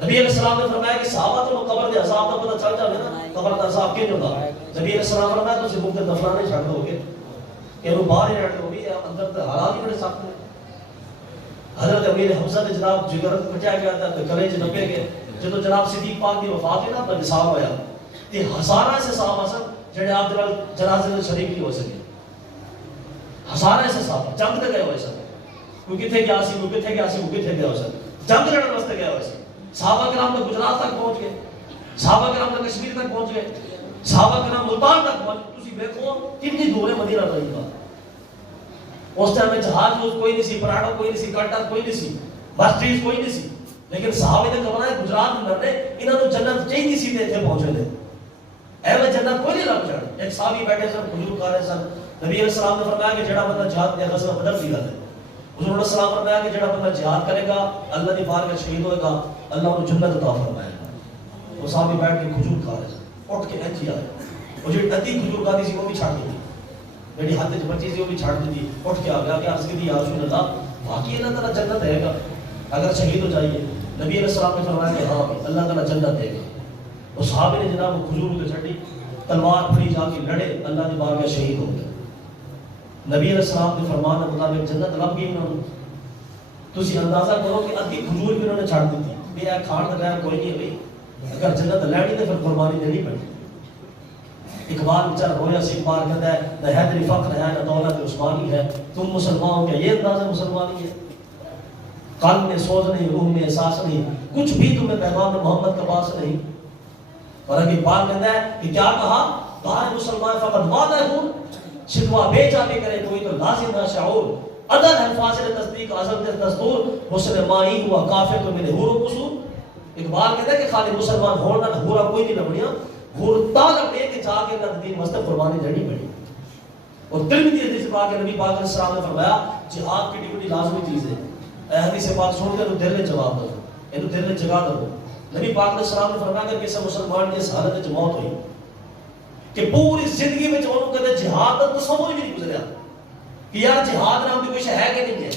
نبی علیہ السلام نے فرمایا کہ صحابہ تو قبر دے عذاب کا پتہ چل جائے نا قبر دا عذاب کیوں ہوتا. نبی علیہ السلام نے فرمایا تو مفت دفنانے چھڑ دو گے کہ وہ باہر ہی رہتے ہوگی اندر تو حالات ہی بڑے سخت ہیں. حضرت امیر حمزہ نے جناب جگر بچایا گیا تھا تو گلے چ نپے گئے. جب جناب صدیق پاک کی وفات ہوئی نا تو نصاب ہوا تے ہزاراں سے صحابہ سن جڑے آپ دے جنازے میں شریک نہیں ہو سکے. ہزاراں سے صحابہ جنگ تے گئے ہوئے سن. کوئی کتھے گیا سی کوئی کتھے گیا سی کوئی کتھے گیا سن. جنگ لڑن واسطے گئے ہوئے سن. صحابہ کرام تو گجرات تک پہنچ گئے. صحابہ کرام تو کشمیر تک پہنچ گئے. صحابہ کرام ملتان تک پہنچ. تسی دیکھو کتنی دور ہے مدینہ طیبہ. اس ٹائم میں جہاز کوئی نہیں سی, پراڈو کوئی نہیں سی, کٹر کوئی نہیں سی, بس ٹریز کوئی نہیں سی. لیکن صحابہ نے کہا ہے گجرات میں نے انہاں تو جنت چاہیے سی تے ایتھے پہنچے نے. اے جنت کوئی نہیں لگ جان. ایک صحابی بیٹھے سن حضور کر رہے سن. نبی علیہ السلام نے فرمایا کہ جڑا بندہ جہاد دے غزوہ بدر دی گل ہے. حضور علیہ السلام نے فرمایا کہ جڑا بندہ جہاد کرے گا اللہ دی بارگاہ میں شہید ہوئے گا اللہ انہوں جنت عطا فرمائے گا. وہ صحابی بیٹھ کے کھجور کھا رہے سن. اٹھ کے ایتھے آئے. وہ جو ادھی کھجور کھا دی سی وہ بھی چھڑ دی. میری ہاتھ وچ بچی سی وہ بھی چھڑ دی. اٹھ کے آ گیا کہ عرض کی یا رسول اللہ واقعی اللہ تعالیٰ جنت دے گا اگر شہید ہو جائیے. نبی علیہ السلام نے فرمایا کہ ہاں اللہ تعالیٰ جنت دے گا. وہ صحابے نے جناب کھجور کو چھڑی تلوار پھڑی جا کے لڑے اللہ کی بارگاہ شہید ہو گئے. نبی علیہ السلام کے فرمان کے مطابق جنت لب گئی انہوں نے. تسی اندازہ کرو کہ ادھی کھجور بھی انہوں نے چھڑ دی تھی. بے کھان بغیر کوئی نہیں ہے. اگر جنت لینی تو پھر قربانی دینی پڑی. اقبال بیچارہ رویا سی بار کہتا ہے نہ حیدری فخر ہے نہ دولت عثمانی ہے تم مسلمان ہو کیا یہ انداز مسلمانی ہے. قلب میں سوز نہیں روح میں احساس نہیں کچھ بھی تمہیں پیغام محمد کے پاس نہیں. اور اگر اقبال کہتا ہے کہ کیا کہا باہر مسلمان فقط وعدہ ہوں شکوا بے چاہتے کرے کوئی تو لازم نہ شعور عدل ہے فاصل تصدیق ازل کے دستور مسلم مائی ہوا کافر تو میرے حور و قصور. اقبال کہتا ہے کہ خالی مسلمان ہونا نہ ہورا کوئی نہیں لبنیا حور طالب لے کے جا کے اللہ دین واسطے قربانی دینی پڑی. اور ترمذی حدیث پاک ہے نبی پاک علیہ السلام نے فرمایا جہاد کی ڈیوٹی لازمی چیز ہے. اے حدیث پاک سن کے تو دل میں جواب دو اینو دل میں جگا دو. نبی پاک علیہ السلام نے فرمایا کہ کسی مسلمان کی اس حالت وچ موت ہوئی کہ پوری زندگی وچ انہوں کدے جہاد دا تصور بھی نہیں گزریا کہ یار جہاد نام کی کوئی شے ہے کہ نہیں ہے.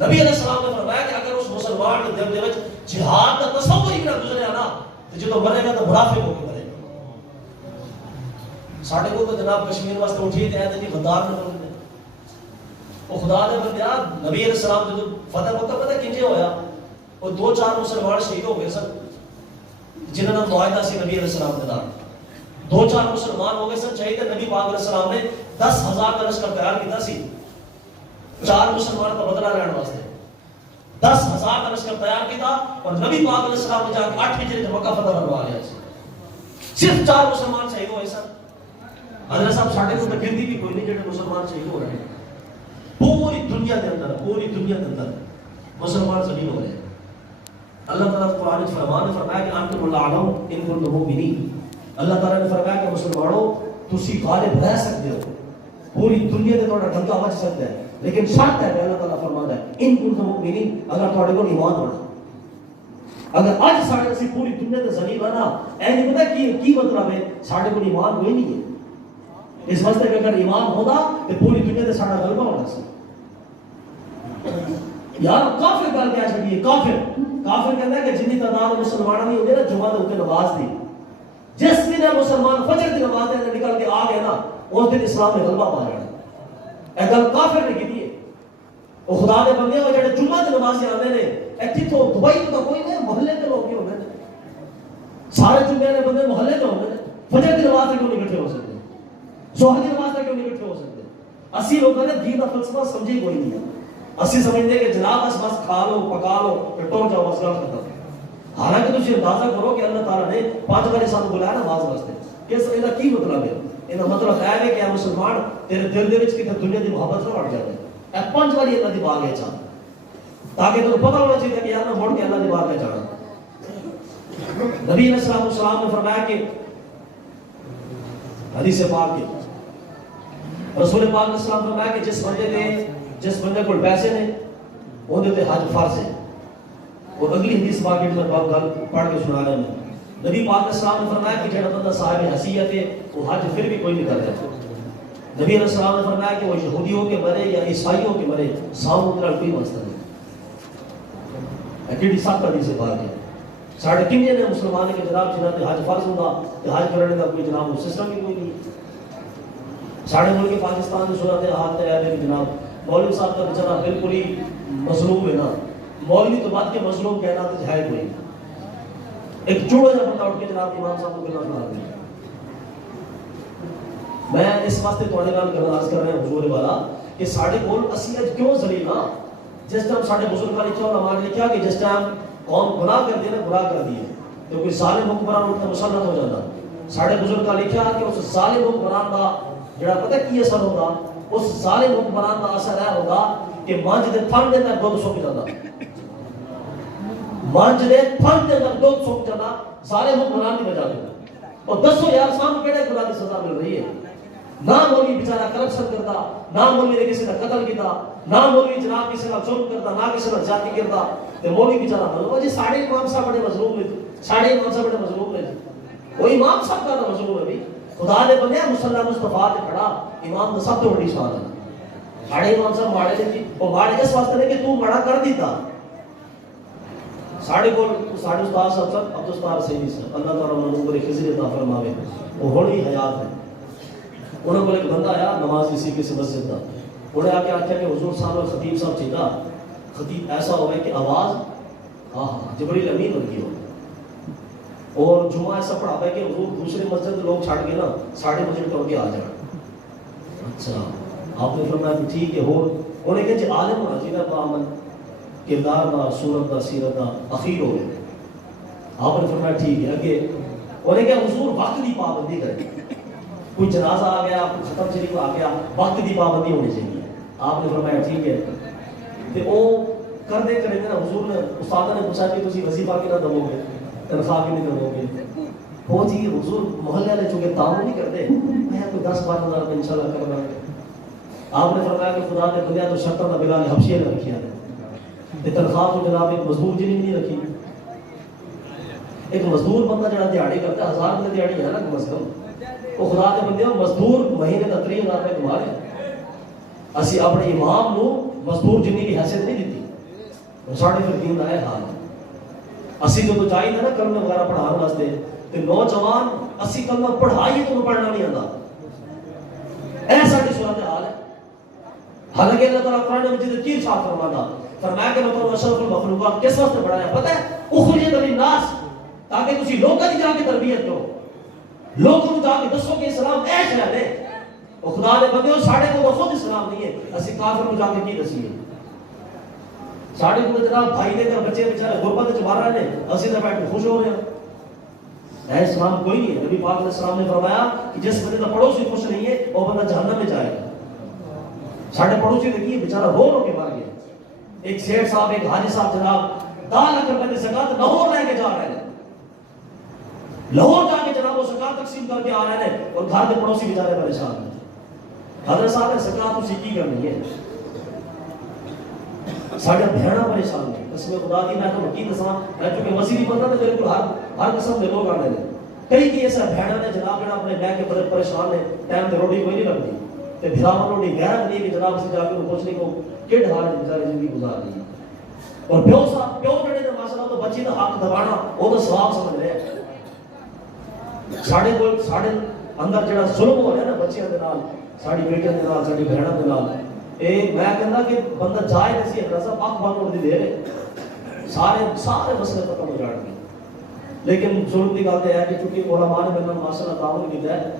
نبی علیہ السلام نے فرمایا کہ اگر اس مسلمان کے دل دے وچ جہاد دا تصور ہی نہ گزریا نا تو جدوں مرے گا تو منافق ہو کے مرے گا. ساڈے کو تو جناب کشمیر واسطے اٹھیے تے تے غدار نہ بنتے او خدا دے بندیا. نبی علیہ السلام جدوں فتح مکہ پتہ کینجے ہویا وہ دو چار مسلمان شہید ہو گئے سن جنہاں دا معاہدہ سی نبی علیہ السلام دے نال. دو چار مسلمان ہو گئے سن شہید. نبی پاک علیہ السلام نے 10,000 کا لشکر تیار کیتا سی چار مسلمان کا بدلہ لینے واسطے. 10,000 کا لشکر تیار کیتا اور نبی پاک علیہ السلام نے جا کے 8 ہجری تے مکہ فتح کروا لیا سی. صرف 4 مسلمان شہید ہوئے سن. حضرت صاحب ساڈے کو تو گنتی بھی کوئی نہیں جڑے مسلمان شہید ہو رہے ہیں. پوری دنیا کے اندر مسلمان شہید ہو رہے ہیں. اللہ تعالیٰ قرآن میں فرمایا کہ انتم الاعلون ان کنتم مؤمنین. اللہ تعالیٰ نے فرمایا کہ مسلمانوں تسی غالب رہ سکتے ہو پوری دنیا تے تہاڈا ڈنکا بج سکتا ہے لیکن شرط ہے کہ اللہ تعالیٰ فرماتا ہے ان کنتم مؤمنین اگر تہاڈے کول ایمان ہونا. اگر اج ساڈے اسی پوری دنیا تے ذلیل ہونا اے نہیں پتہ کی مطلب ہے ساڈے کول ایمان ہوئی نہیں ہے. اس واسطے کہ اگر ایمان ہوتا تو پوری دنیا تے ساڈا غلبہ ہونا سی. یار کافر گل کیا چھڑی ہے. کافر کہتا ہے کہ جنی تعداد مسلمانوں نہیں ہوندے نا جمعہ دے اوتے نماز دی جس دن مسلمان فجر دی نماز دے نکل کے آ گئے نا اس دن اسلام نے غلبہ پا جانا. اے گل کافر نے کیتی ہے. او خدا دے بندے او جڑے جمعہ دی نماز آندے نے ایتھے تو دبئی تو کوئی نہیں محلے تے لوگ ہی ہوندے نے. سارے جمعے دے بندے محلے تے ہوندے نے. فجر دی نماز تے کیوں نہیں اکٹھے ہو سکتے ظہر کی نماز کیوں نہیں اکٹھے ہو سکتے. اسی لوگوں نے دین کا فلسفہ سمجھی کوئی نہیں ہے. اسی سمجھتے کہ جناب بس کھا لو پکا لو ٹوٹ جاؤ مسئلہ ختم. حالانکہ تم اندازہ کرو کہ اللہ تعالیٰ نے 5 بار سانو بلایا نماز واسطے. اس کا کی مطلب ہے؟ یہ مطلب ہے کہ اے مسلمان تیرے دل دے وچ کہ دنیا دی محبت نہ بڑھ جائے. اے 5 بار اللہ دی بارگاہ چاہ تاکہ تمہیں پتہ ہونا چاہیے کہ یار میں مڑ کے اللہ دی بارگاہ جانا. نبی علیہ السلام نے فرمایا کہ حدیث پاک کے رسول پاک نے فرمایا کہ جس بندے کو پیسے نے وہ تے حج فرض ہے. اور اگلی حدیث پاک میں گل پڑھ کے سنا رہا ہوں. نبی پاک نے فرمایا کہ جڑا بندہ صاحب حیثیت ہے وہ حج پھر بھی کوئی نہیں کرتا. نبی علیہ السلام نے فرمایا کہ وہ یہودیوں کے مرے یا عیسائیوں کے مرے سامنے کوئی مسئلہ نہیں. کتنی سخت حدیث پاک ہے. ساڑھے کنجے نے مسلمان کے جناب جنہاں تے حج فرض ہوگا تے حج کرنے کا کوئی جناب سسٹم ہی کوئی نہیں. ساڑھے ملک پاکستان کی صورت حال تے ہے کہ جناب مولوی صاحب کا بیچارہ بالکل ہی مظلوم ہے نا. مولوی تو بات کے مظلوم کہنا تو ہے کوئی. ایک چوڑا جا بندہ اٹھ کے جناب امام صاحب کو گلا سنا دیا. میں اس واسطے تھوڑے نال گل عرض کر رہا ہوں حضور والا کہ ساڈے کول اسی اج کیوں ذلیل ہاں. جس ٹائم ساڈے بزرگاں نے کیا علماء نے کیا کہ جس ٹائم قوم گناہ کر دی نا گناہ کر دی ہے تو کوئی ظالم حکمران اٹھ کے مسلط ہو جاتا. ساڈے بزرگاں نے لکھا کہ اس ظالم حکمران دا جڑا پتہ کی اثر ہوگا, اس ظالم حکمران دا اثر ہے ہوگا کہ مانج دے تھن دے اندر دودھ سک جاتا. مانج دے تھن دے اندر دودھ سک جاتا ظالم حکمران دی وجہ سے. اور دسو یار سامنے کیڑے گناہ دی سزا مل رہی ہے. نہ مولوی بیچارہ کرپشن کرتا, نہ مولوی نے کسی کا قتل کیتا, نہ مولوی جناب کسی کا ظلم کرتا, نہ کسی کا زیادتی کرتا, تے مولوی بیچارہ مظلوم. جی ساڑھے امام صاحب بڑے مظلوم ہیں, ساڑھے امام صاحب بڑے مظلوم ہیں. وہ امام صاحب کا مظلوم ہے بھی. خدا نے بندے مصلی مصطفیٰ تے کھڑا امام دا سب تو بڑی شان ہے. ساڑھے امام صاحب ماڑے نے جی وہ ماڑے اس واسطے نے کہ تو ماڑا کر دیتا. ساڑھے کو ساڑھے استاد صاحب عبد الستار سیدی صاحب اللہ تعالیٰ انہوں نے بڑے خضر عطا فرماوے, وہ ہوڑی حیات ہے. انہوں کو ایک بندہ آیا نماز کسی کسی مسجد کا, انہیں آ کے آخیا کہ حضور صاحب اور خطیب صاحب چاہیے خطیب ایسا ہوا کہ آواز جبریل امین ورگی ہو, اور جمعہ ایسا پڑھا ہے کہ حضور دوسرے مسجد لوگ چھاڑ کے نا 5:30 کر کے آ جائیں. اچھا آپ نے فرمایا کہ ٹھیک ہے. ہو انہیں کہا جی عالم ہونا چاہیے عمل کردار دا صورت دا سیرت دا اخیر ہو گئے. آپ نے فرمایا ٹھیک ہے. اگے انہیں کہا حضور وقت دی پابندی کریں, کوئی جنازہ آ گیا, کوئی ختم شریف آ گیا, وقت کی پابندی ہونی چاہیے. آپ نے فرمایا ٹھیک ہے. تو وہ کر دے کریں گے نا. حضور نے استاد نے پوچھا کہ تسی وظیفہ کتنا دو گے, تنخواہ کتنی دو گے. وہ جی حضور محلے والے چونکہ تعاون نہیں کرتے, میں کوئی 10-12 ہزار روپے انشاءاللہ کرنا. آپ نے فرمایا کہ خدا نے بندہ تو شرطاں دا بلال حبشیہ نے رکھیا ہے, تنخواہ تو جناب ایک مزدور جی نہیں رکھی. ایک مزدور بندہ جڑا دیہاڑی کرتا ہے 1000 روپے دیہاڑی ہے نا کم از کم. وہ خدا کے بندے مزدور مہینے کا 30,000 روپے کما رہے. اسی اپنے امام نو مزدور جنی کی حیثیت نہیں دیتی. ساڑھے پھر دین آئے حال اسی تو چاہیے نا کلمہ وغیرہ پڑھانے واسطے. تو نوجوان اسی کلمہ پڑھائیے تو پڑھنا نہیں آتا. ایسا کی صورت حال ہے. حالانکہ اللہ تعالیٰ قرآن مجید کی ارشاد فرماتا فرمایا کہ میں اشرف المخلوقات کس واسطے بڑھایا پتہ ہے اخرجت للناس, تاکہ تسی لوگوں کی جا کے تربیت کرو, لوگوں کو جا کے دسو کہ اسلام ایش ہے. اور خدا نے بندے ساڑھے کو خود اسلام نہیں ہے, اسی کافر کو جا کے کی دسیے. ساڑھے کو جناب بھائی دے کر بچے بیچارے غربت وچ مار رہے ہیں, اسی تے بیٹھ کے خوش ہو رہے ہیں. اے اسلام کوئی نہیں ہے. نبی پاک علیہ السلام نے فرمایا کہ جس بندے کا پڑوسی خوش نہیں ہے وہ بندہ جہنم میں جائے گا. ساڑھے پڑوسی نے کی بیچارہ رو رو کے مر گیا. ایک سیٹھ صاحب ایک حاجی صاحب جناب 10 لاکھ روپے کی زکات لاہور لے کے جا رہے ہیں. لاہور جا کے جناب وہ زکات تقسیم کر کے آ رہے ہیں اور گھر کے پڑوسی بیچارے پریشان ہیں. حضرت صاحب نے زکات اسی کی کرنی ہے. ساڑھے بھیڑا پریشان ہے. قسم خدا دی میں تو کی دساں, میں چونکہ مسیحی بندہ تو میرے کو ہر قسم کے لوگ آنے ہیں. کئی کی ایسا بھیڑا نے جناب جناب اپنے لے کے بڑے پریشان ہیں, ٹائم تے روٹی کوئی نہیں لگتی. تے بھراواں روٹی غیرت نہیں کہ جناب سے جا کے پوچھنے کو کہڑ حال ہے بیچارے زندگی گزار رہی ہے. اور پیو صاحب پیو جڑے نے ماشاءاللہ تو بچی دا حق دبانا وہ تو ثواب سمجھ رہے ہیں. ساڑھے اندر جڑا ظلم ہو رہا ہے نا بچیاں دے نال, ساڑی بیٹیاں دے نال, ساڑی بہناں دے نال, اے میں کہندا کہ بندہ جائے نہیں حضرت صاحب اکھ بند دی دے رہے سارے مسئلے ختم ہو جان گے. لیکن ظلم دی گل ہے کہ چونکہ علماء نے میرے ماشاءاللہ تعاون کیتا ہے.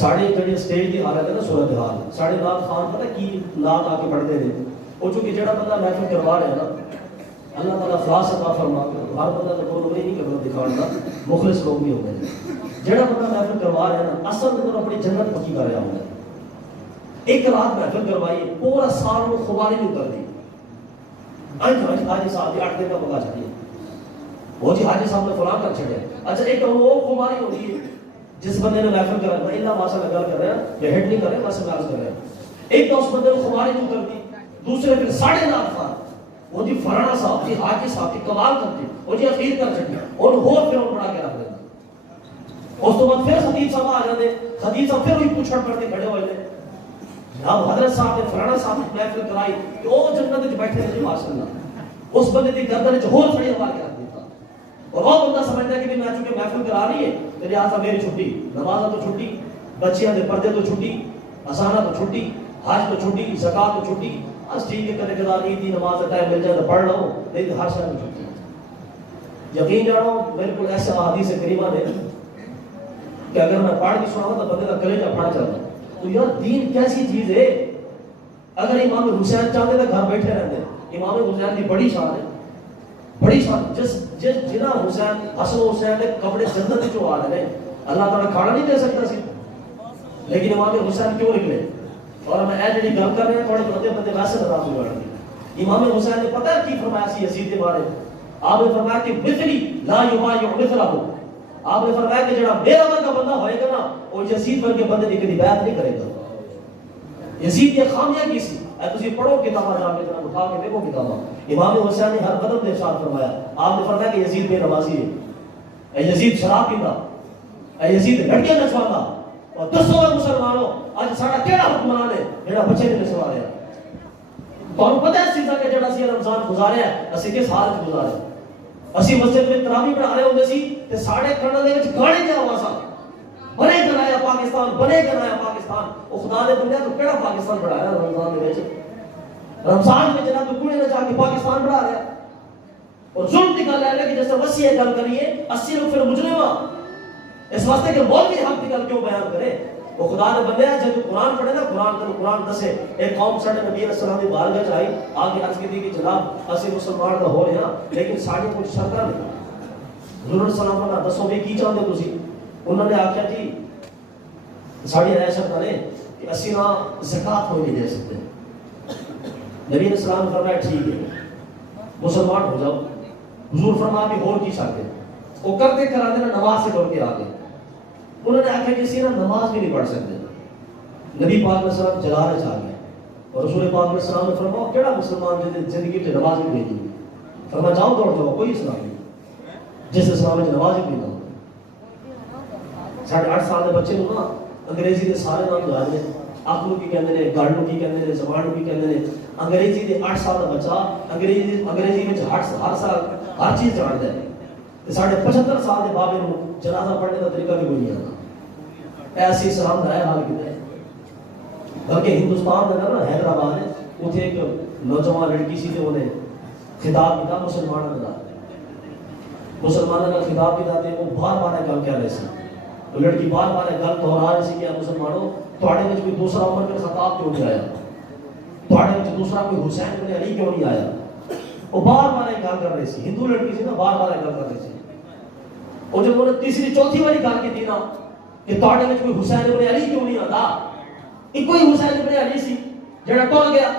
ساڑی جڑی سٹیج دی حالت ہے نا صورت حال, ساڑے نات خان پتہ کی نات آ کے پڑھتے ہیں. وہ چونکہ جڑا بندہ محفل کروا رہا ہے نا اللہ تعالیٰ خاص عطا فرما, ہر بندہ تو بول نہیں کرنا دکھانے کا, مخلص لوگ بھی ہوتے ہیں. جڑا بندہ محفل کروا رہا ہے نا اصل میں تو اپنی جنت پکی کر رہا ہوتا ہے. ایک رات محفل کروائی پورا سال وہ خباری نہیں اتر دی. حاجی صاحب کی 8 دن کا پکا چاہیے, وہ جی حاجی صاحب نے فلاں کر چھڑے. اچھا ایک وہ خباری ہوتی ہے جس بندے نے محفل کرا, میں اللہ ماشاء اللہ گل کر رہا ہوں, یہ ہیڈ نہیں کر رہے, بس میں عرض کر رہا ہوں. ایک تو اس بندے نے خباری نہیں اترتی, دوسرے پھر 9.5 خان وہ جی فرانا صاحب جی حاجی صاحب کی کمال کرتے, وہ جی اخیر کر چھڑی اور ہو پھر وہ بڑا کے رکھ دیتا. اس تو بعد پھر خطیب صاحب آ جاتے, خطیب صاحب پھر وہی پوچھڑ پڑ کے کھڑے ہوئے تھے. جناب حضرت صاحب نے فرانا صاحب کی محفل کرائی کہ وہ جنت وچ بیٹھے ہیں جی ماشاءاللہ, اس بندے دی گردن وچ ہور پھڑی ہوا کے رکھ دیتا. اور وہ بندہ سمجھتا ہے کہ میں چونکہ محفل کرا رہی ہے تو لہٰذا میری چھٹی، نماز تو چھٹی، بچیاں دے پردے تو چھٹی، اسانہ تو چھٹی، حج تو چھٹی، زکات تو چھٹی، بس ٹھیک ہے کبھی کبھار عید کی نماز کا ٹائم مل جائے تو پڑھ لو، لیکن ہر شہر میں چھٹی۔ یقین جانو میرے کو ایسے احادیث کریمہ نے کہ اگر میں پڑھ کے سناؤں تو بندے کا کلیجہ پھٹ جاتا۔ تو یار دین کیسی چیز ہے، اگر امام حسین چاہتے تو گھر بیٹھے رہتے۔ امام حسین کی بڑی شان ہے، بڑی شان، جنا حسین حسن حسین کے کپڑے جنت چو آ رہے ہیں، اللہ تعالیٰ کھانا نہیں دے سکتا سی، لیکن امام حسین کیوں نکلے؟ اور میں اے جڑی گل کر رہے ہیں تھوڑے بندے بندے ویسے ناراض ہو جائیں گے۔ امام حسین نے پتہ ہے کی فرمایا سی یزید کے بارے؟ آپ نے فرمایا کہ مثلی لا یبایع مثلہ، آپ نے فرمایا کہ جڑا میرا ورگا بندہ ہوئے گا نا وہ یزید ورگے بندے کی کبھی بیعت نہیں کرے گا۔ یزید یہ خامیاں کی سی، اے تسی پڑھو کتاباں جا کے جناب اٹھا کے دیکھو کتاباں، امام حسین نے ہر قدم پہ ارشاد فرمایا، آپ نے فرمایا کہ یزید بے نمازی ہے، اے یزید شراب پیندا، اے یزید لڑکیاں نچوانا، اور دسو اے مسلمانوں اج ساڈا کیڑا حکمران ہے جڑا بچے نہیں نچوا رہا؟ تانوں پتہ ہے سیدھا کہ جڑا سی رمضان گزاریا اسی کس حال وچ گزاریا؟ اسی مسجد میں تراویح پڑھا رہے ہوندے سی تے ساڈے کناں دے وچ گانے دی آوازاں، بنے گنایا پاکستان، بنے گنایا پاکستان۔ او خدا دے بندے تو کیڑا پاکستان بنایا رمضان دے وچ؟ رمضان میں جناب کوڑے نہ جا کے پاکستان بنا رہا ہے۔ اور ظلم کی گل ہے کہ جیسے وسیع گل کریے 80 لوگ پھر مجرم ہاں، اس واسطے کہ مولوی حق کی گل کیوں بیان کرے؟ وہ خدا نے بندے ہیں جب قرآن پڑھے نا، قرآن دسے ایک قوم ساڈے نبی علیہ السلام دی بارگاہ چ آئی، آگے عرض کی کہ جناب اسی مسلمان دا ہو رہے ہیں لیکن ساڈے کچھ شرطاں نہیں۔ حضور علیہ السلام نے دسو بھی کی چاہتے تسی؟ انہوں نے آخیا جی ساڑی رائے شرطاں نے کہ اسی نہ زکات کوئی نہیں دے سکتے۔ نبی علیہ السلام نے فرمایا ٹھیک ہے مسلمان ہو جاؤ۔ حضور فرما کے اور کی چاہتے؟ وہ کرتے کراتے نا نماز سے ڈر کے آگے انہوں نے آخیا کہ اسی نا نماز بھی نہیں پڑھ سکتے۔ نبی پاک علیہ السلام جلالے چاہ گئے اور رسول پاک علیہ السلام نے فرمایا کیڑا مسلمان جن زندگی میں نماز بھی بھیجی؟ فرمایا جاؤ دوڑ جاؤ، کوئی اسلام نہیں جس اسلام میں نماز بھی نہیں۔ 8.5 سال کے بچے نا انگریزی کے سارے نام یاد ہیں، آنکھوں کی کہتے ہیں، گل کی کہتے ہیں، زبان کی کہتے ہیں۔ انگریزی کے 8 سال کا بچہ انگریزی میں ہر سال ہر چیز جانتا ہے۔ 75 سال کے بابے کو جنازہ پڑھنے کا طریقہ بھی کوئی نہیں آتا۔ ایسی اسلام کا ہے حال کتنے ہے؟ بلکہ ہندوستان میں نا حیدرآباد ہے، اتنے ایک نوجوان لڑکی سی تھی، انہیں خطاب کیا مسلمانوں کا، مسلمانوں کا خطاب کیا تھے، وہ بار بار گل کہہ رہے سی، تو لڑکی بار بار گل دہرا رہی سی کہ مسلمانوں تھوڑے میں کوئی دوسرا عمر بن خطاب کیوں نہیں آیا، تھوڑے میں دوسرا کوئی حسین بن علی کیوں نہیں آیا؟ وہ بار بار گل کر رہی سی، ہندو لڑکی سی نا بار بار گل کر رہی سی۔ اور جب انہوں نے تیسری چوتھی والی گل کی تھی نا کہ تھوڑے میں کوئی حسین بن علی کیوں نہیں آتا، ایک ہی حسین بن علی سی جڑا ٹل گیا،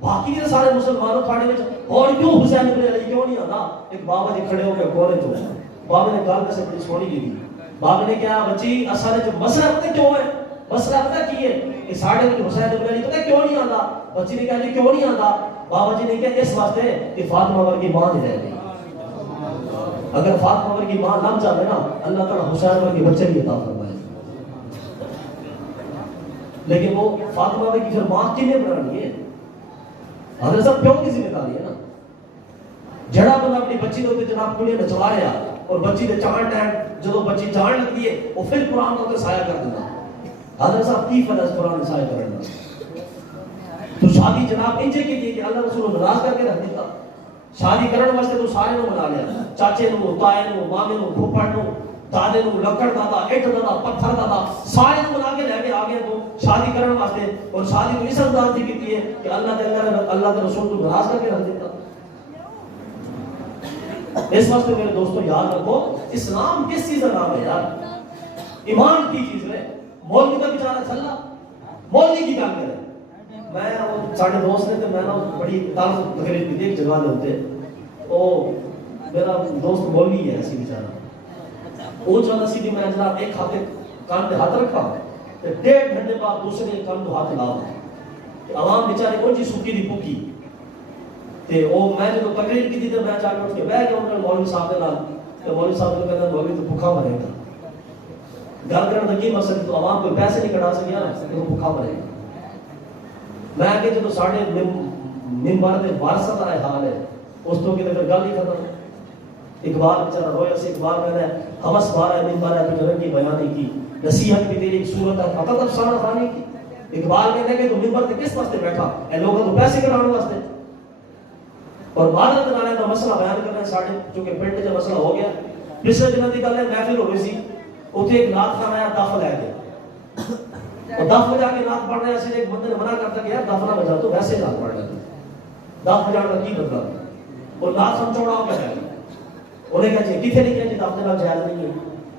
باقی کے سارے مسلمانوں تھوڑے میں اور کیوں حسین بن علی کیوں نہیں آتا؟ ایک بابا جی کھڑے ہو کے کولے چ بابا نے گل کیسے بڑی سونی کی تھی۔ بابا نے کہا بچی اصل جو مسئلہ پتہ کیوں ہے، مسئلہ پتہ کی ہے کہ ساڑھے میں حسین بن علی پتہ کیوں نہیں آتا؟ بچی نے کہا جی کیوں نہیں آتا؟ بابا جی نے کہا اس واسطے کہ فاطمہ ورگی ماں نہیں رہ گئی، اگر فاطمہ ورگی ماں نہ چاہے نا اللہ تعالیٰ حسین ورگی بچے بھی عطا فرمائے، لیکن وہ فاطمہ ورگی پھر ماں کنے بنانی ہے؟ حضرت صاحب پیوں کی ذمہ داری ہے نا۔ جڑا بندہ اپنی بچی دے جناب کڑی نچوا رہا اور بچی دے چان ٹائم جدو بچی جان لگتی ہے وہ پھر قرآن کو سایہ کر دیتا۔ حضرت صاحب کی فرض قرآن سایہ کرنا؟ تو شادی جناب انجے کی تھی کہ اللہ رسول کو ناراض کر کے رکھ دیتا۔ شادی کرنے واسطے تو سارے نو منا لیا، چاچے نو، تائے نو، مامے نو، پھوپھڑ نو، دادے نو، لکڑ دادا، اٹھ دادا، پتھر دادا، سارے نو منا کے لے کے آ گئے تو شادی کرنے واسطے، اور شادی تو اس انداز سے کی ہے کہ اللہ کے رسول کو ناراض کر کے رکھ دیتا۔ اس واسطے میرے دوستو یاد رکھو اسلام کس چیز کا نام ہے یار؟ ایمان کی چیز ہے۔ مولوی کا بیچارہ چلا مولوی کی گل کرے، میں ساڑھے دوست نے تو میں نا بڑی طرز تقریر کی تھی ایک جگہ دے ہوتے، وہ میرا دوست مولوی ہے ایسی بیچارہ، وہ چاہتا سی کہ میں جناب ایک ہاتھ کان پہ ہاتھ رکھا 1.5 گھنٹے بعد دوسرے کان پہ ہاتھ لاؤ، عوام بیچارے کون چیز سکی دی پوکی تے او میں جو تقریر کی تھی تو میں جا کے اٹھ کے بیٹھ گیا انہوں نے مولوی صاحب کے نال، تو مولوی صاحب نے کہا مولوی تو بھوکا مرے گا، گل کرنے کا کی مقصد تو عوام کوئی پیسے نہیں کٹا سکیا نا تو بھوکا مرے گا۔ میں کہ جو ساڑھے ممبر دے وارثہ دا حال ہے اس تو کہ گل ہی ختم، اقبال بیچارہ رویا سے اقبال میں نے حوث بارہ من بارہ تجربے کی بیانی کی نصیحت بھی تیری ایک صورت ہے فقط افسانہ خانی کی. اقبال کہتے ہیں کہ تو منبر پہ کس واسطے بیٹھا اے لوگوں تو پیسے کٹانے واسطے. اور معذرت نالے کا مسئلہ بیان کر رہے ہیں ساڑھے چونکہ پنڈ جو مسئلہ ہو گیا پچھلے دنوں کی گل ہے محفل ہو رہی سی اتنے ایک نعت خان آیا دف لے گیا اور دف بجا کے نعت پڑھ رہے ہیں ایک بندے نے منع کرتا کہ یار دف نہ بجا تو ویسے نعت پڑھ لیتے دف بجانے کا کی مطلب اور نعت خان چوڑا ہو کے رہ گیا. انہیں کہا جی کتنے نہیں کیا جی دف دینا جائز نہیں ہے.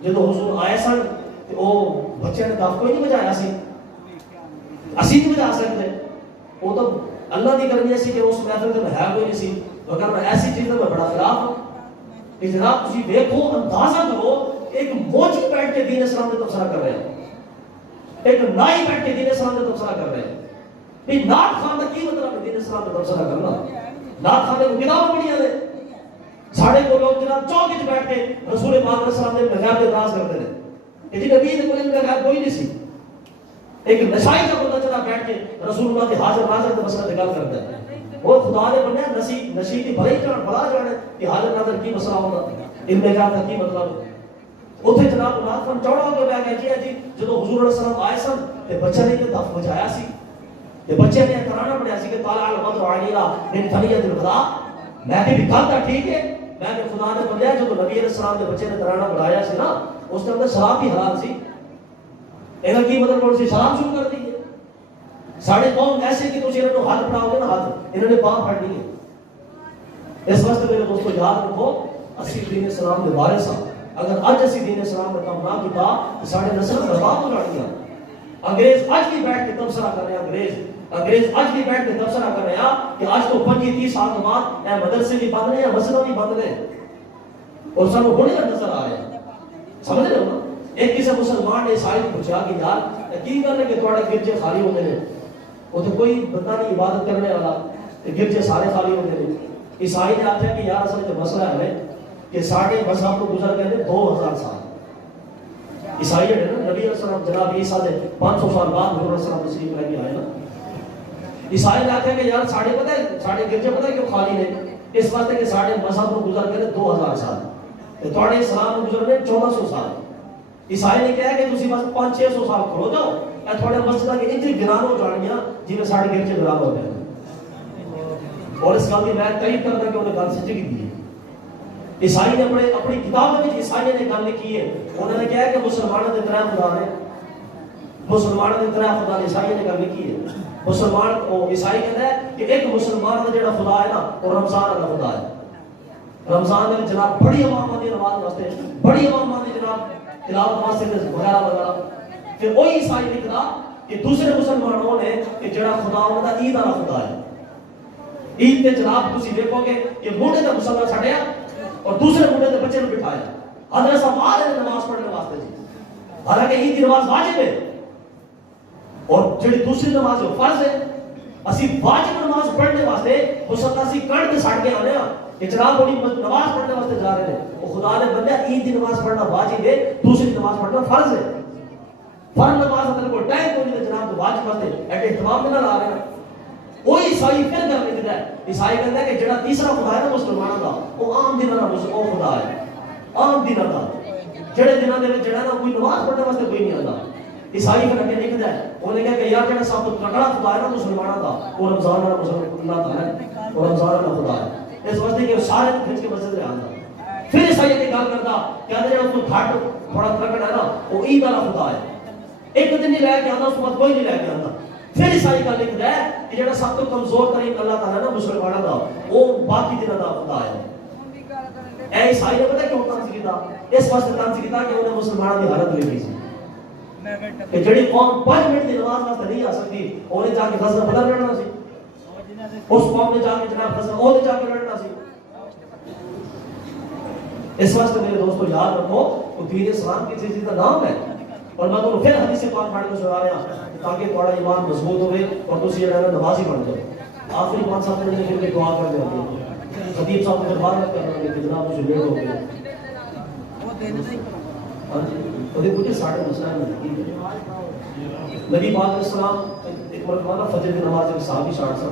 جب حضور آئے سن تو وہ بچے نے دف کوئی نہیں بجایا سی اسی نہیں بجا سکتے. وہ تو اللہ کی کرنی ایسی کہ اس محفل میں ہے کوئی نہیں سی مگر میں ایسی چیز میں بڑا خلاف ہوں کہ جناب تسی دیکھو اندازہ کرو ایک موجی بیٹھ کے دین اسلام کا تبصرہ کر رہے ہیں ایک نائی بیٹھ کے دین اسلام کا تبصرہ کر رہے ہیں. بھی نعت خان کا کی مطلب ہے دین اسلام کا تبصرہ کرنا. نعت خان کو کتابیں پڑھی ہیں ساڑھے کو لوگ جناب چوک وچ بیٹھ کے رسول پاک علیہ السلام نے غیب اعتراض کرتے ہیں کہ جی نبی نے کوئی غیب کوئی نہیں سی. ایک نشائی کا بندہ چلا بیٹھ کے رسول اللہ کے حاضر ناظر کے مسئلہ نگال کرتا ہے. وہ خدا نے بنیا نشی کی بھلائی جان بڑا جانے کہ حاضر ناظر کی مسئلہ ہوگا ان میں کیا تھا کی مطلب اتنے جناب نعت خان چوڑا ہو کے بیٹھ گیا جی جب حضور علیہ السلام آئے سن تے بچے نے تے دف بجایا سی تے بچے نے ترانہ پڑھیا سی کہ طالع البدر علینا من ثنیۃ الوداع. میں بھی کہتا ٹھیک ہے میں نے خدا نے بنیا جب نبی علیہ السلام کے بچے نے ترانہ پڑھایا سی نا اس کے اندر شراب بھی حلال سی. اینا کی مطلب کون سی شراب شروع کر دی ہے. ساڑھے قوم ایسے کہ تسی انہوں ہاتھ پڑھاؤ گے نا ہاتھ انہوں نے پاں پھڑنی ہے. اس واسطے میرے دوستو یاد رکھو اسی دین اسلام کے وارث ہاں. اگر اج اسی دین اسلام کا کام نہ کیتا تو ساڑھے نسل برباد ہو جانی ہے. انگریز اج بھی بیٹھ کے تبصرہ کر رہے ہیں انگریز اج بھی بیٹھ کے تبصرہ کر رہے ہیں کہ آج تو 25-30 سال کے بعد اے مدرسے بھی بند ہیں مسجدیں بھی بند ہیں اور سب ہونے کا نظر آ رہے ہیں. سمجھ رہے ہو نا. ایک کسی مسلمان نے عیسائی کو پوچھا کہ یار کی گل ہے کہ تھوڑے گرجے خالی ہوتے ہیں وہ تو کوئی بندہ نہیں عبادت کرنے والا گرجے سارے خالی ہوتے ہیں. عیسائی نے آتا ہے کہ یار اصل جو مسئلہ ہے کہ ساڑھے مذہب کو گزر گئے 2000 سال. عیسائی ہے نا نبی علیہ السلام جناب عیسیٰ سے 500 سال بعد حضور علیہ السلام تشریف لے کے آئے نا. عیسائی نے آتا ہے کہ یار ساڑھے پتہ ہے ساڑھے گرجے پتہ ہے کیوں خالی نے اس واسطے کہ ساڑھے مذہب کو گزر گئے 2000 سال تے تھوڑے اسلام کو گزر گئے 1400 سال. عیسائی نے کہا کہ تسی بس 500-600 سال کھڑو جاؤ اے تھوڑے مسجداں کے انج گران ہو جانگیاں جی میں ساڑھے گرجے گران ہو گئے. اور اس گل کی میں تعریف کرتا کہ انہیں گل سچی کی دی. عیسائی نے اپنی کتابوں میں عیسائی نے گل لکھی ہے انہوں نے کہا کہ مسلمانوں کے طرح خدا نے مسلمانوں کے طرح خدا نے عیسائی نے گل لکھی ہے. مسلمان عیسائی کہتا ہے کہ ایک مسلمان کا جڑا خدا ہے نا وہ رمضان کا خدا ہے. رمضان میں جناب بڑی عوام آتی نماز واسطے بڑی عوام آتی جناب تلاوت واسطے وغیرہ وغیرہ. پھر وہی عیسائی لکھنا کہ دوسرے مسلمانوں نے کہ جڑا خدا ان کا عید والا خدا ہے. عید کے جناب تسی دیکھو گے کہ موڑے کا مسلح چھڑیا اور دوسرے موڑے کے بچے کو بٹھایا. حضرت صاحب آ رہے نماز پڑھنے واسطے جی حالانکہ عید کی نماز واجب ہے اور جڑی دوسری نماز جو فرض ہے اسی واجب نماز پڑھنے واسطے مسلح سی کڑ کے سٹ کے آنے ہاں کہ جناب بڑی نماز پڑھنے واسطے جا رہے ہیں. وہ خدا نے بندہ عید کی نماز پڑھنا واجب ہے دوسری نماز پڑھنا فرض ہے. فرض نماز اندر کو ٹائم کوئی نہیں جناب تو واجب واسطے ایٹ اہتمام میں نہ لا رہے ہیں. وہ عیسائی پھر گل لکھتا ہے عیسائی کہتا ہے کہ جڑا تیسرا خدا ہے نا مسلمانوں کا وہ عام دنوں کا وہ خدا ہے عام دنوں کا جڑے دنوں کے جڑا نا کوئی نماز پڑھنے واسطے کوئی نہیں آتا. عیسائی پھر اگے لکھتا ہے انہوں نے کہا کہ یار جڑا سب تو تکڑا خدا ہے نا مسلمانوں کا وہ رمضان والا مسلمان اللہ ہے وہ رمضان والا خدا ہے. اس واسطے کہ سارے کھچ کے مسجد میں آتا. پھر عیسائی نے گل کرتا کہتے ہیں کوئی گھٹ تھوڑا تکڑا ہے نا وہ عید والا خدا ہے ایک دن نہیں لے کے آتا اس کے بعد کوئی نہیں لے کے آتا. پھر عیسائی کا لکھتا ہے کہ جڑا سب تو کمزور ترین اللہ تعالیٰ نا مسلمانوں کا وہ باقی دنوں کا خدا ہے. اے عیسائی نے پتہ کیوں طنز کیتا اس واسطے طنز کیتا کہ انہیں مسلمانوں کی حالت لکھی سی کہ جڑی قوم 5 منٹ کی نماز واسطے نہیں آ سکتی انہیں جا کے غزہ بدر لڑنا سی اس قوم نے جا کے جناب غزہ وہ جا کے لڑنا سی. اس واسطے میرے دوستو یاد رکھو وہ دین اسلام کی چیز کا نام ہے. اور میں تو پھر حدیث پاک پڑھ کے سنا رہا ہوں تاکہ تھوڑا ایمان مضبوط ہوئے اور تسی جڑا نمازی بن جاؤ. آخری 5-7 منٹ میں پھر دعا کر دیں گے خطیب صاحب کو دربار میں کرنا ہے کہ جناب مجھے لیٹ ہو گیا ہاں جی خودی پوچھے 9:30 نبی پاک علیہ السلام ایک مرتبہ فجر کی نماز ایک صحابی شاٹ سا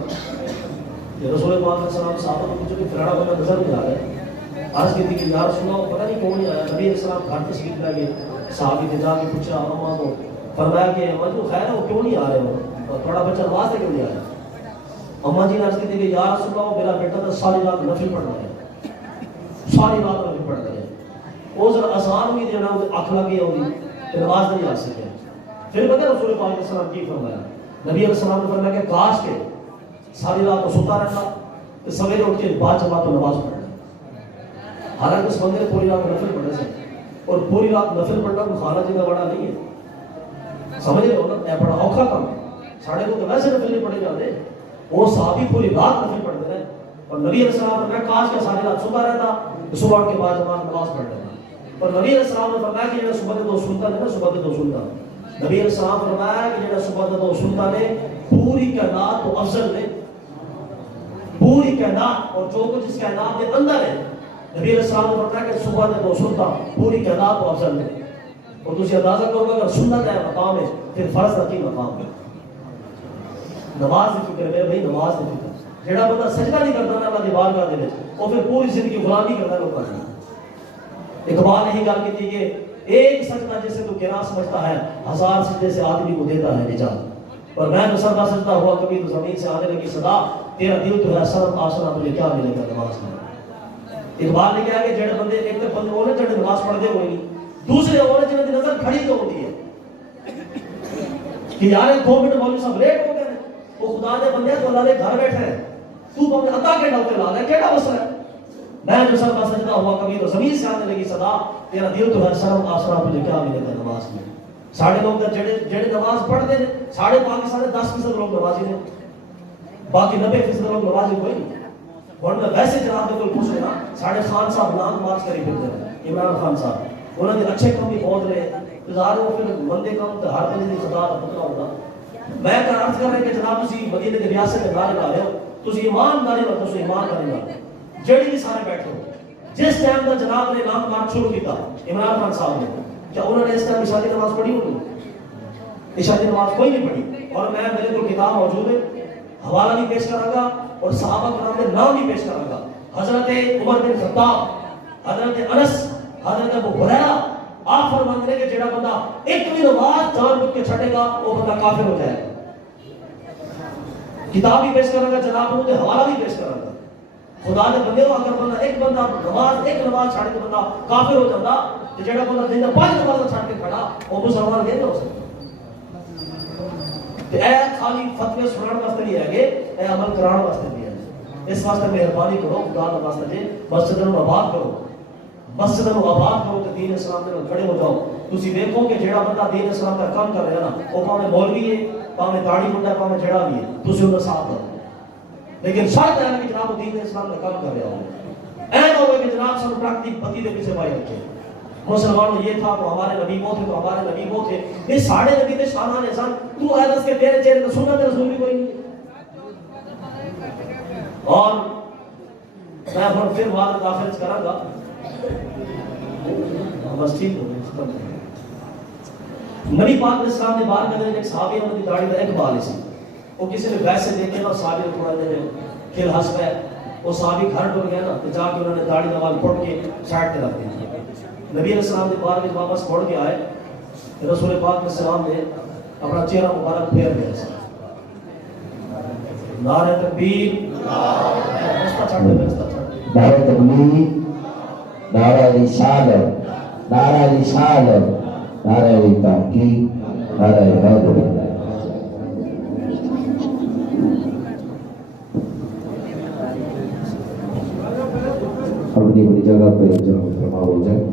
رسول پاک علیہ السلام صحابہ کو پوچھو کہ فلانا بندہ نظر نہیں آ رہا ہے عرض کی تھی کہ یا رسول اللہ پتہ نہیں کون آیا. نبی علیہ السلام گھر تشریف لے گئے. صحابی نے جا کے پوچھا اماں کو, فرمایا کہ مجھو خیر ہے وہ کیوں نہیں آ رہے ہو, اور تھوڑا بچہ نماز سے کیوں نہیں آیا. اماں جی نے عرض کی تھی کہ یا رسول اللہ میرا بیٹا تو ساری رات نفل پڑھ رہا ہے, ساری رات نفل پڑھ رہے ہیں. وہ ذرا اذان ہوئی جو نا اکھ لگی ہوگی کہ نماز نہیں آ سکے. پھر پتہ رسول پاک علیہ السلام کی فرمایا, نبی علیہ السلام نے فرمایا کہ کاش کے ساری رات کو سوتا رہتا کہ سویرے اٹھ کے بعد جماعت تو نماز پڑھ لے. حالانکہ اس بندے نے پوری رات نفل پڑھنے سے, اور پوری رات نفل پڑھنا کوئی خانہ جی کا بڑا نہیں ہے, سمجھ رہے ہو نا, یہ بڑا اوکھا کام ہے. ساڑھے کو تو ویسے نفل نہیں پڑھے جاتے, وہ صحابی پوری رات نفل پڑھتے رہے. اور نبی علیہ السلام نے فرمایا کاش کے ساری رات سوتا رہتا کہ صبح اٹھ کے بعد جماعت نماز پڑھ لیتا. اور نبی علیہ السلام نے فرمایا کہ جنہیں صبح دو سنتا ہے نا, صبح دو سنتا, نبی علیہ السلام نے فرمایا کہ جنہیں صبح دو سنتا نے پوری کائنات تو افضل نے, پوری کائنات اور جو کچھ اس کائنات کے اندر ہے, نبی علیہ السلام نے فرمایا کہ صبح دو سنتا پوری کائنات تو افضل نے. اور تجھے اندازہ کرو اگر سنت ہے مقام ہے پھر فرض رکھی مقام ہے. نماز کی فکر ہے بھائی, نماز کی فکر. جڑا بندہ سجدہ نہیں کرتا نا اللہ دی بارگاہ دے وچ, وہ پھر پوری زندگی غلامی کرتا لوگوں کی. اقبال نے ہی گل کی تھی کہ ایک سجدہ جسے تو گناہ سمجھتا ہے, 1000 سجدے سے آدمی کو دیتا ہے نجات. اور میں تو سجدہ سجدہ ہوا کبھی تو زمین سے آنے لگی صدا, تیرا دل تو ہے سرم آسنا, تجھے کیا ملے گا نماز میں. اقبال نے کہا کہ جڑے بندے ایک تو بندے وہ نے جڑے نماز پڑھتے ہوئے نہیں, دوسرے وہ نے جنہیں نظر کھڑی تو ہوتی ہے کہ یار 2 منٹ مولوی صاحب لیٹ ہو گئے, وہ خدا دے بندے تو اللہ دے گھر بیٹھے ہیں, تو ہمیں عطا کے ڈالتے لا ہے, کیڑا مسئلہ ہے. میں جو سر کا سجدہ ہوا کبھی تو زمین سے آنے لگی صدا, تیرا دل تو ہے شرم آسرا, تجھے کیا ملے گا نماز میں. ساڑھے لوگ جڑے نماز پڑھتے ہیں, ساڑھے پاکستان 10% لوگ نمازی ہیں, باقی 90% لوگ نمازی کوئی نہیں. اور میں ویسے جناب نے کوئی پوچھ لینا, ساڑھے خان صاحب لانگ مارچ کری پھرتے ہیں, عمران خان صاحب, انہوں نے اچھے کام بھی بہت رہے, ظاہر وہ پھر بندے کام تو ہر بندے کی خدا کا پتہ ہوگا. میں کہا عرض کر رہے کہ جناب تسی مدینے کی ریاست کے نعرے لا رہے ہو, تسی ایمانداری نال, تسی ایمانداری نال جڑی بھی سارے بیٹھے ہو. جس ٹائم دا جناب نے لانگ مارچ شروع کیتا عمران خان صاحب نے, کیا انہوں نے اس ٹائم عشاء کی نماز پڑھی ہوگی؟ عشاء کی نماز کوئی نہیں پڑھی. اور میں میرے کو کتاب موجود ہے, حوالہ بھی پیش کروں گا اور صحابہ کرام کے نام بھی پیش کروں گا. حضرت عمر بن خطاب, حضرت انس, حضرت ابو ہریرہ, آپ فرماتے ہیں کہ جڑا بندہ ایک بھی نماز جان بوجھ کے چھٹے گا وہ بندہ کافر ہو جائے گا. کتاب بھی پیش کروں گا جناب, ان کے حوالہ بھی پیش کروں گا. خدا نے بندے ہو, اگر بندہ ایک نماز چھاڑ کے بندہ کافر ہو جاتا, تو جڑا بندہ دن 5 نماز چھاڑ کے کھڑا وہ مسلمان نہیں ہو سکتا. کہ اے خالی فتوی سنان واسطے نہیں ہے گے, اے عمل کران واسطے بھی ہے. اس واسطے مہربانی کرو, خدا کا واسطے جے مسجدوں کو آباد کرو, مسجدوں کو آباد کرو کہ دین اسلام کے نال کھڑے ہو جاؤ. تسی دیکھو کہ جڑا بندہ دین اسلام کا کام کر رہا ہے نا, وہ پاویں مولوی ہے, پاویں داڑھی منڈا, پاویں جڑا بھی ہے, تسی ان کا ساتھ دو. لیکن شرط ہے کہ جناب دین اسلام کا کام کر رہا ہو. اے نہ ہو کہ جناب سب پراکتک پتی کے پیچھے پائے رکھے, مسلمانوں یہ تھا تو ہمارے نبی وہ تھے, تو ہمارے نبی وہ تھے. یہ ساڑھے نبی تھے شانہ احسان, تو ہے دس کے تیرے چہرے تو سنت رسول بھی کوئی نہیں. اور میں پھر وعدہ داخل کروں گا, بس ٹھیک ہو ختم. نبی پاک علیہ السلام نے بار میں ایک صحابی نے داڑھی کا ایک بال سی, وہ کسی نے ویسے دیکھے نا, صحابی کو نے کھل ہنس پہ, وہ صحابی گھر ٹر گیا نا, تو جا کے انہوں نے داڑھی کا بال پھوڑ کے سائڈ پہ رکھ دیا. نبی علیہ السلام نے بار میں واپس پھوڑ کے آئے, رسول پاک علیہ السلام نے اپنا چہرہ مبارک پھیر لیا. نعرہ تکبیر, نعرہ تکبیر, نعرہ رسالت, نعرہ رسالت, نعرہ تحقیق, نعرہ حیدر. اپنی اپنی جگہ پہ جمع فرما ہو جائے.